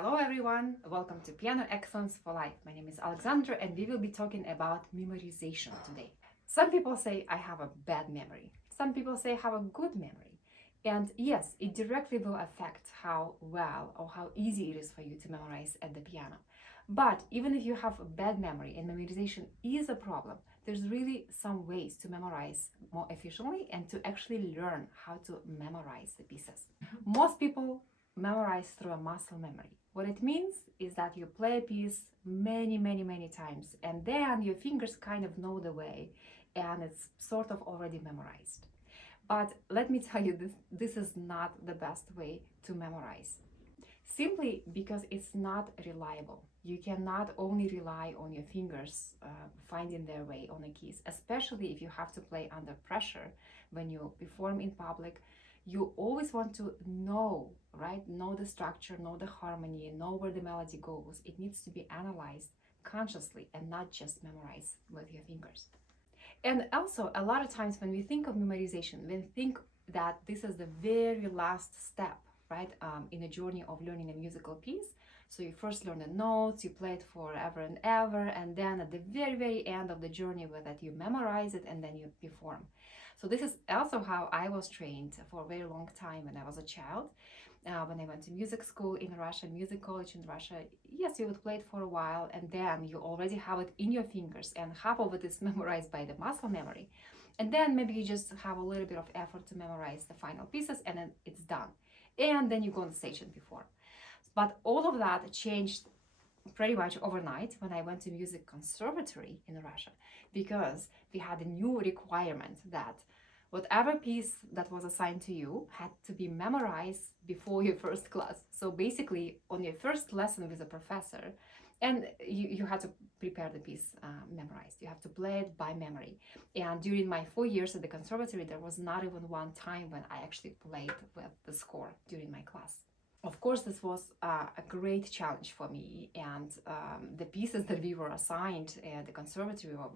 Hello everyone, welcome to Piano Excellence for Life. My name is Alexandra and we will be talking about memorization today. Some people say I have a bad memory. Some people say I have a good memory. And yes, it directly will affect how well or how easy it is for you to memorize at the piano. But even if you have a bad memory and memorization is a problem, there's really some ways to memorize more efficiently and to actually learn how to memorize the pieces. Most people memorize through a muscle memory. What it means is that you play a piece many times and then your fingers kind of know the way and it's sort of already memorized. But let me tell you, this is not the best way to memorize. Simply because it's not reliable. You cannot only rely on your fingers finding their way on the keys, especially if you have to play under pressure when you perform in public. You always want to know, right? Know the structure, know the harmony, know where the melody goes. It needs to be analyzed consciously and not just memorized with your fingers. And also, a lot of times when we think of memorization, we think that this is the very last step, right, in a journey of learning a musical piece. So you first learn the notes, you play it forever and ever, and then at the very end of the journey with it, you memorize it and then you perform. So this is also how I was trained for a very long time when I was a child. When I went to music school in Russia, music college in Russia, yes, you would play it for a while and then you already have it in your fingers and half of it is memorized by the muscle memory. And then maybe you just have a little bit of effort to memorize the final pieces and then it's done. And then you go on stage and perform. But all of that changed pretty much overnight when I went to music conservatory in Russia, because we had a new requirement that whatever piece that was assigned to you had to be memorized before your first class. So basically on your first lesson with a professor, and you had to prepare the piece memorized. You have to play it by memory. And during my 4 years at the conservatory, there was not even one time when I actually played with the score during my class. Of course, this was a great challenge for me, and the pieces that we were assigned at the conservatory were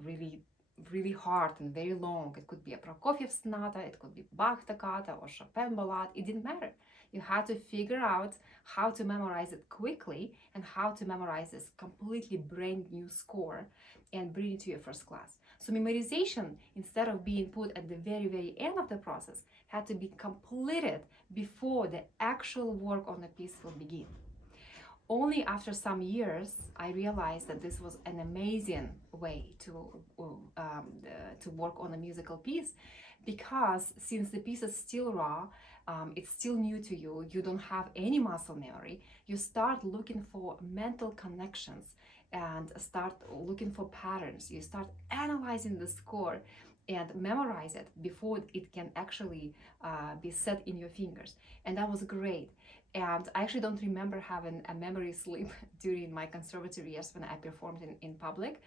really hard and very long. It could be a Prokofiev sonata, it could be Bach toccata or Chopin ballade. It didn't matter. You had to figure out how to memorize it quickly and how to memorize this completely brand new score and bring it to your first class. So memorization, instead of being put at the very end of the process, had to be completed before the actual work on the piece will begin. Only after some years, I realized that this was an amazing way to work on a musical piece, because since the piece is still raw, it's still new to you, you don't have any muscle memory, you start looking for mental connections and start looking for patterns. You start analyzing the score and memorize it before it can actually be set in your fingers. And that was great. And I actually don't remember having a memory slip during my conservatory years when I performed in public.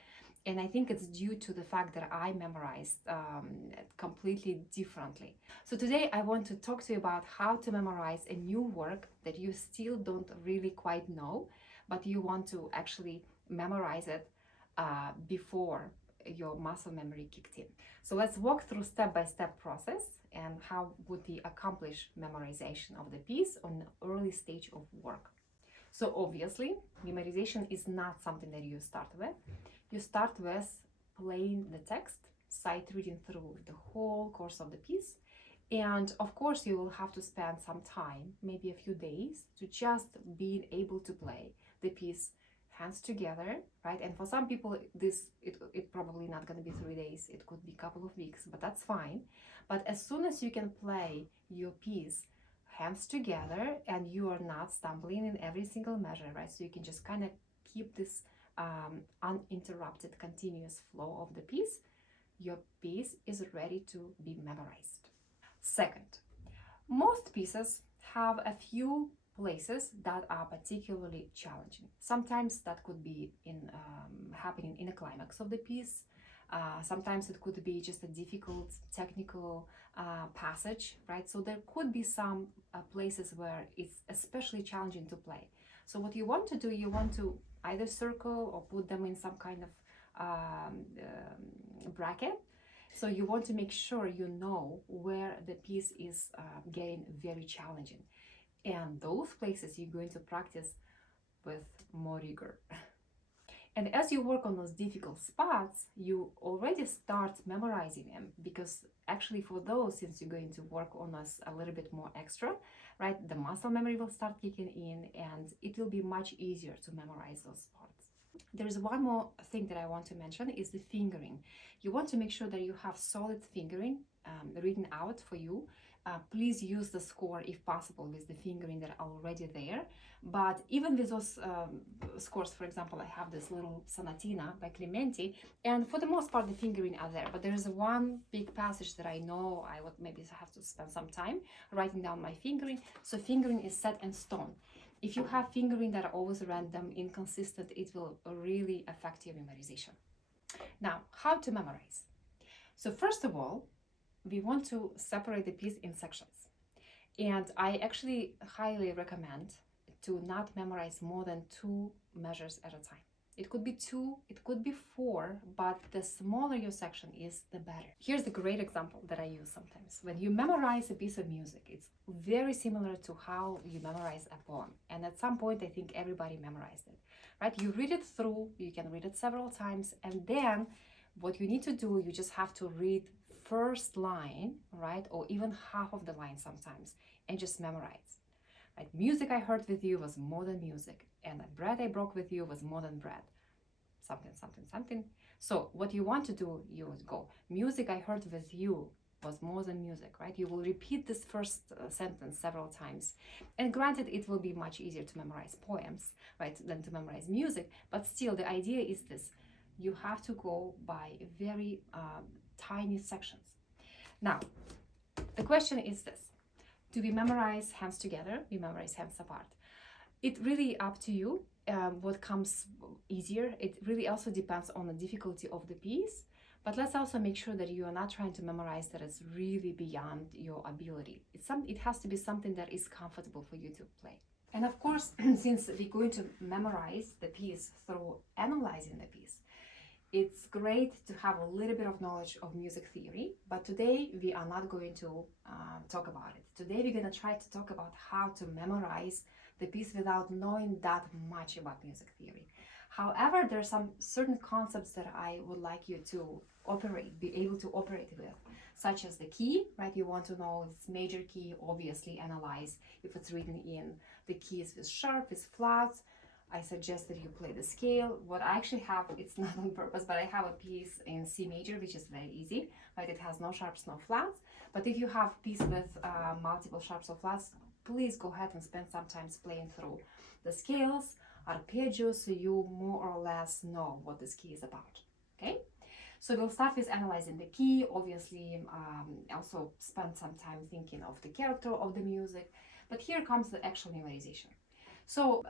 And I think it's due to the fact that I memorized completely differently. So today I want to talk to you about how to memorize a new work that you still don't really quite know, but you want to actually memorize it before your muscle memory kicked in. So let's walk through step-by-step process and how would we accomplish memorization of the piece on an early stage of work. So obviously, memorization is not something that you start with. You start with playing the text, sight reading through the whole course of the piece. And of course, you will have to spend some time, maybe a few days, to just being able to play the piece hands together, right? And for some people, it probably not going to be 3 days. It could be a couple of weeks, but that's fine. But as soon as you can play your piece hands together and you are not stumbling in every single measure, right? So you can just kind of keep this uninterrupted continuous flow of the piece, your piece is ready to be memorized. Second, most pieces have a few places that are particularly challenging. Sometimes that could be happening in a climax of the piece. Sometimes it could be just a difficult technical passage, right? So there could be some places where it's especially challenging to play. So what you want to do, you want to either circle or put them in some kind of bracket. So you want to make sure you know where the piece is getting very challenging. And those places you're going to practice with more rigor. And as you work on those difficult spots, you already start memorizing them, because actually for those, since you're going to work on us a little bit more extra, right, the muscle memory will start kicking in and it will be much easier to memorize those parts. There's one more thing that I want to mention is the fingering. You want to make sure that you have solid fingering written out for you. Please use the score if possible with the fingering that are already there. But even with those scores, for example, I have this little Sonatina by Clementi, and for the most part the fingering are there. But there is one big passage that I know I would maybe have to spend some time writing down my fingering. So fingering is set in stone. If you have fingering that are always random, inconsistent, it will really affect your memorization. Now, how to memorize? So first of all, we want to separate the piece in sections. And I actually highly recommend to not memorize more than 2 measures at a time. It could be 2, it could be 4, but the smaller your section is, the better. Here's a great example that I use sometimes. When you memorize a piece of music, it's very similar to how you memorize a poem. And at some point, I think everybody memorized it, right? You read it through, you can read it several times, and then what you need to do, you just have to read first line, right? Or even half of the line sometimes, and just memorize. Right? Music I heard with you was more than music, and the bread I broke with you was more than bread. Something, something, something. So what you want to do, you would go, music I heard with you was more than music, right? You will repeat this first sentence several times. And granted, it will be much easier to memorize poems, right, than to memorize music, but still the idea is this. You have to go by very tiny sections. Now, the question is this. Do we memorize hands together? We memorize hands apart. It really up to you what comes easier. It really also depends on the difficulty of the piece. But let's also make sure that you are not trying to memorize that is really beyond your ability. It has to be something that is comfortable for you to play. And of course, since we're going to memorize the piece through analyzing the piece, it's great to have a little bit of knowledge of music theory, but today we are not going to talk about it. Today we're going to try to talk about how to memorize the piece without knowing that much about music theory. However, there are some certain concepts that I would like you to be able to operate with, such as the key, right? You want to know if it's major key, obviously analyze if it's written in the keys with sharp, with flats. I suggest that you play the scale. What I actually have, it's not on purpose, but I have a piece in C major, which is very easy, right? It has no sharps, no flats. But if you have a piece with multiple sharps or flats, please go ahead and spend some time playing through the scales, arpeggios, so you more or less know what this key is about, okay? So we'll start with analyzing the key, obviously also spend some time thinking of the character of the music, but here comes the actual memorization. So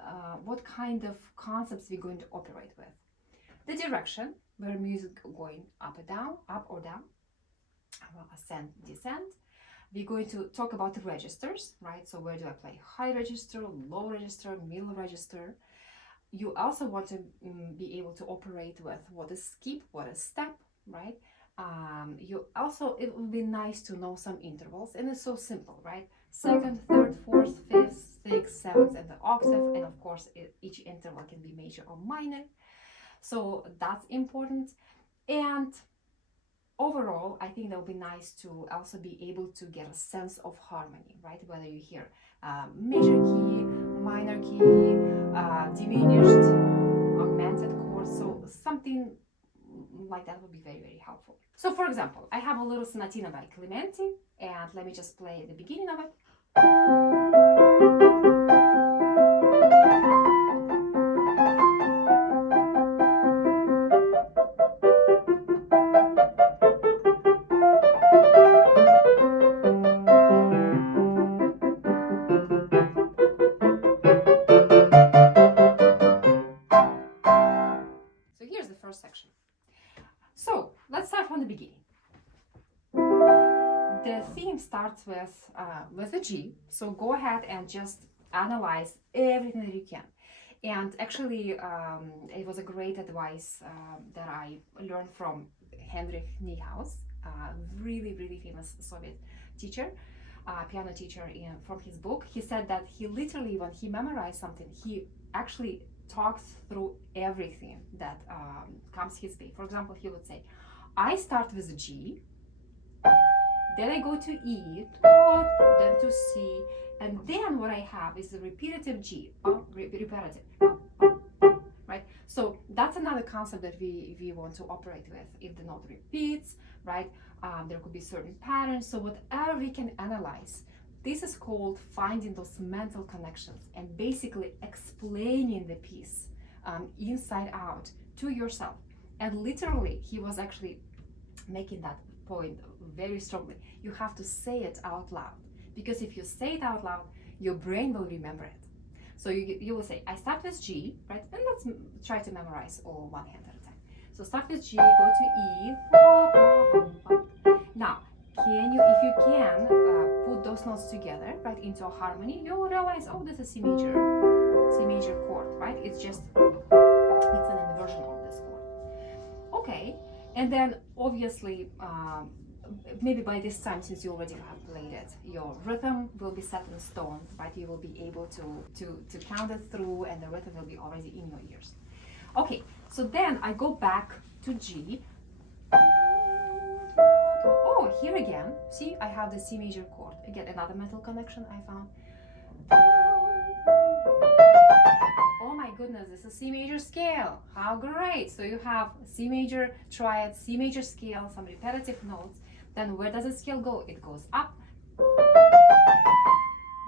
what kind of concepts we're going to operate with? The direction, where music going up or down, ascend, descend. We're going to talk about the registers, right? So where do I play high register, low register, middle register? You also want to be able to operate with what is skip, what is step, right? It would be nice to know some intervals, and it's so simple, right? Second, third, fourth, fifth, sixth, seventh, and the octave, and of course each interval can be major or minor, so that's important. And overall, I think that would be nice to also be able to get a sense of harmony, right? Whether you hear major key, minor key, diminished, augmented chord, so something like that would be very, very helpful. So for example, I have a little Sonatina by Clementi, and let me just play the beginning of it. So here's the first section. So let's start from the beginning. The theme starts with a G, so go ahead and just analyze everything that you can. And actually, it was a great advice that I learned from Heinrich Neuhaus, really, really famous Soviet teacher, piano teacher. From his book, he said that he literally, when he memorized something, he actually talks through everything that comes his way. For example, he would say, I start with G, then I go to E, then to C, and then what I have is the repetitive G, repetitive, right? So that's another concept that we want to operate with. If the note repeats, right, there could be certain patterns. So whatever we can analyze, this is called finding those mental connections and basically explaining the piece inside out to yourself. And literally, he was actually making that point very strongly. You have to say it out loud, because if you say it out loud, your brain will remember it. So you will say, I start with G, right? And let's try to memorize all one hand at a time. So start with G, go to E. Now, if you can put those notes together, right, into a harmony, you will realize, oh, this is C major chord, right? It's an inversion of this chord. Okay, and then obviously, maybe by this time, since you already have played it, your rhythm will be set in stone, right? You will be able to count it through, and the rhythm will be already in your ears. Okay, so then I go back to G. Oh, here again, see, I have the C major chord. Again, another mental connection I found. Oh my goodness, this is C major scale. How great! So you have C major triad, C major scale, some repetitive notes. Then where does the scale go? It goes up,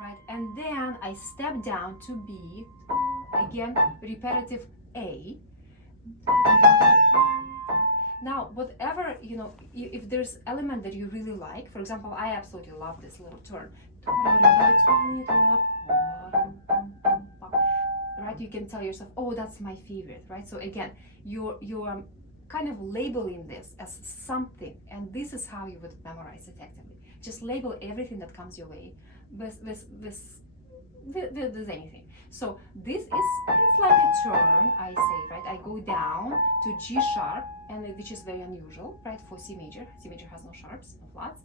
right? And then I step down to B, again, repetitive A. Now, whatever, if there's element that you really like, for example, I absolutely love this little turn. Right? You can tell yourself, oh, that's my favorite, right? So again, you're kind of labeling this as something, and this is how you would memorize effectively. Just label everything that comes your way with anything. So this it's like a turn, I say, right? I go down to G sharp, and which is very unusual, right, for C major. C major has no sharps, no flats.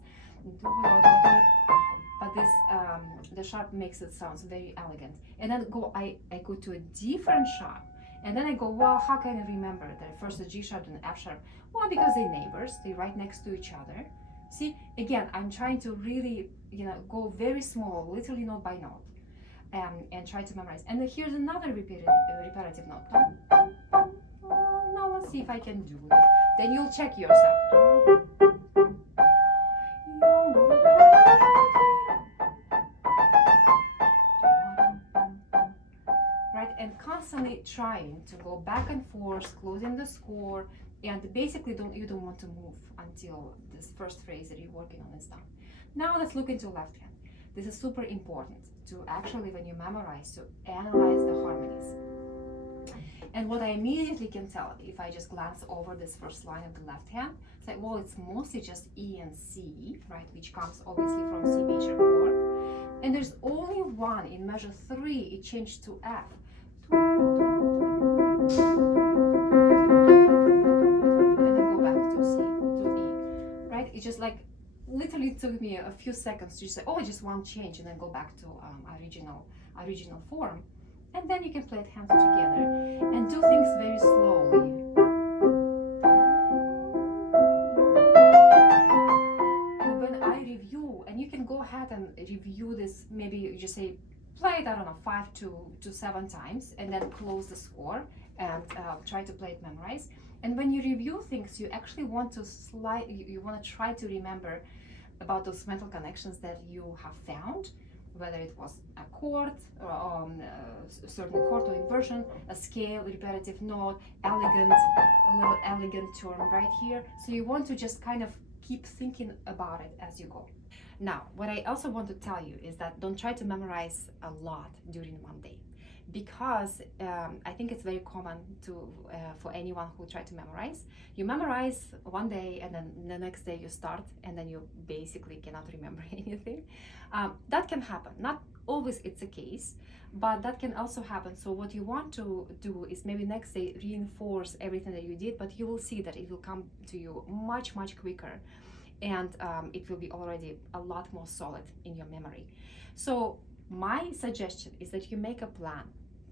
But this the sharp makes it sounds very elegant. And then I go to a different sharp, and then I go, well, how can I remember that first the G sharp and the F sharp? Well, because they're neighbors, they're right next to each other. See, again, I'm trying to really, go very small, literally note by note, and try to memorize. And then here's another repetitive note. Now let's see if I can do this. Then you'll check yourself. And constantly trying to go back and forth, closing the score, and basically you don't want to move until this first phrase that you're working on is done. Now let's look into left hand. This is super important to actually, when you memorize, to analyze the harmonies. And what I immediately can tell, if I just glance over this first line of the left hand, say, well, it's mostly just E and C, right, which comes obviously from C major chord. And there's only one in measure 3, it changed to F. And then go back to C, to E, right? It just like literally took me a few seconds to say, oh, just one change, and then go back to original form. And then you can play it hands together and do things very slowly. And when I review, and you can go ahead and review this, maybe you just say, play it, I don't know, 5 to 7 times, and then close the score and try to play it memorized. And when you review things, you actually want to you want to try to remember about those mental connections that you have found, whether it was a chord, or a certain chord or inversion, a scale, repetitive note, a little elegant turn right here. So you want to just kind of keep thinking about it as you go. Now, what I also want to tell you is that don't try to memorize a lot during one day, because I think it's very common for anyone who try to memorize. You memorize one day, and then the next day you start, and then you basically cannot remember anything. That can happen. Not always it's a case, but that can also happen. So what you want to do is maybe next day reinforce everything that you did, but you will see that it will come to you much, much quicker. And it will be already a lot more solid in your memory. So my suggestion is that you make a plan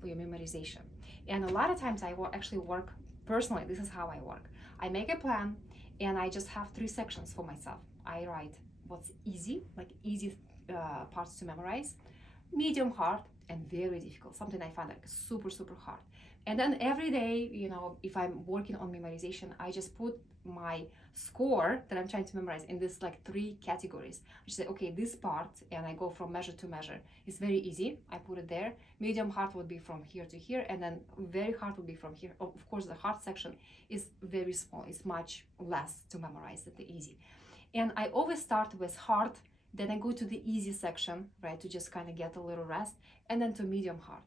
for your memorization. And a lot of times I actually work personally. This is how I work. I make a plan and I just have 3 sections for myself. I write what's easy, like easy parts to memorize, medium hard, and very difficult, something I find like super, super hard. And then every day, you know, if I'm working on memorization, I just put my score that I'm trying to memorize in this like 3 categories. I say, okay, this part, and I go from measure to measure. It's very easy. I put it there. Medium hard would be from here to here, and then very hard would be from here. Of course, the hard section is very small. It's much less to memorize than the easy. And I always start with hard, then I go to the easy section, right, to just kind of get a little rest, and then to medium hard.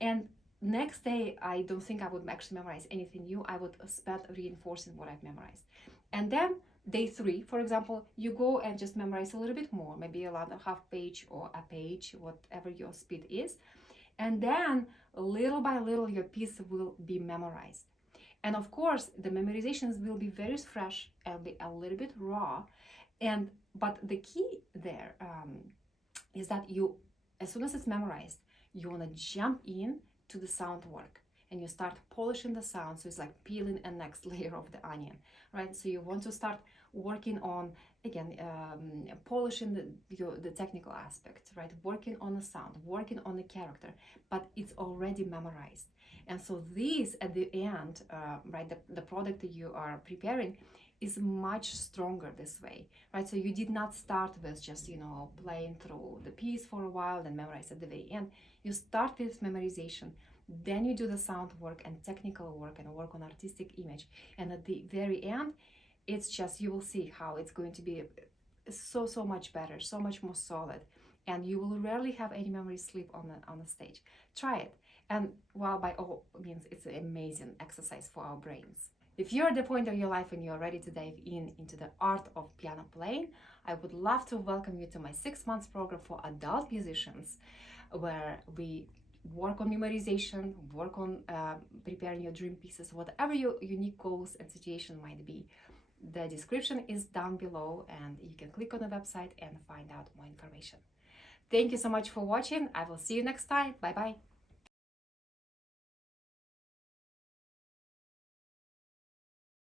And next day, I don't think I would actually memorize anything new. I would spend reinforcing what I've memorized. And then day 3, for example, you go and just memorize a little bit more, maybe a half page or a page, whatever your speed is. And then little by little, your piece will be memorized. And of course, the memorizations will be very fresh and be a little bit raw. But the key there is that you, as soon as it's memorized, you want to jump in to the sound work and you start polishing the sound. So it's like peeling a next layer of the onion, right? So you want to start working on, again, polishing the technical aspects, right? Working on the sound, working on the character, but it's already memorized. And so this, at the end, right, the product that you are preparing is much stronger this way, right? So you did not start with just, you know, playing through the piece for a while, then memorize at the very end. You start with memorization, then you do the sound work and technical work and work on artistic image. And at the very end, it's just, you will see how it's going to be so much better, so much more solid. And you will rarely have any memory slip on the stage. Try it. And well, by all means, it's an amazing exercise for our brains. If you're at the point of your life when you're ready to dive into the art of piano playing, I would love to welcome you to my 6-month program for adult musicians, where we work on memorization, work on preparing your dream pieces, whatever your unique goals and situation might be. The description is down below and you can click on the website and find out more information. Thank you so much for watching. I will see you next time. Bye bye.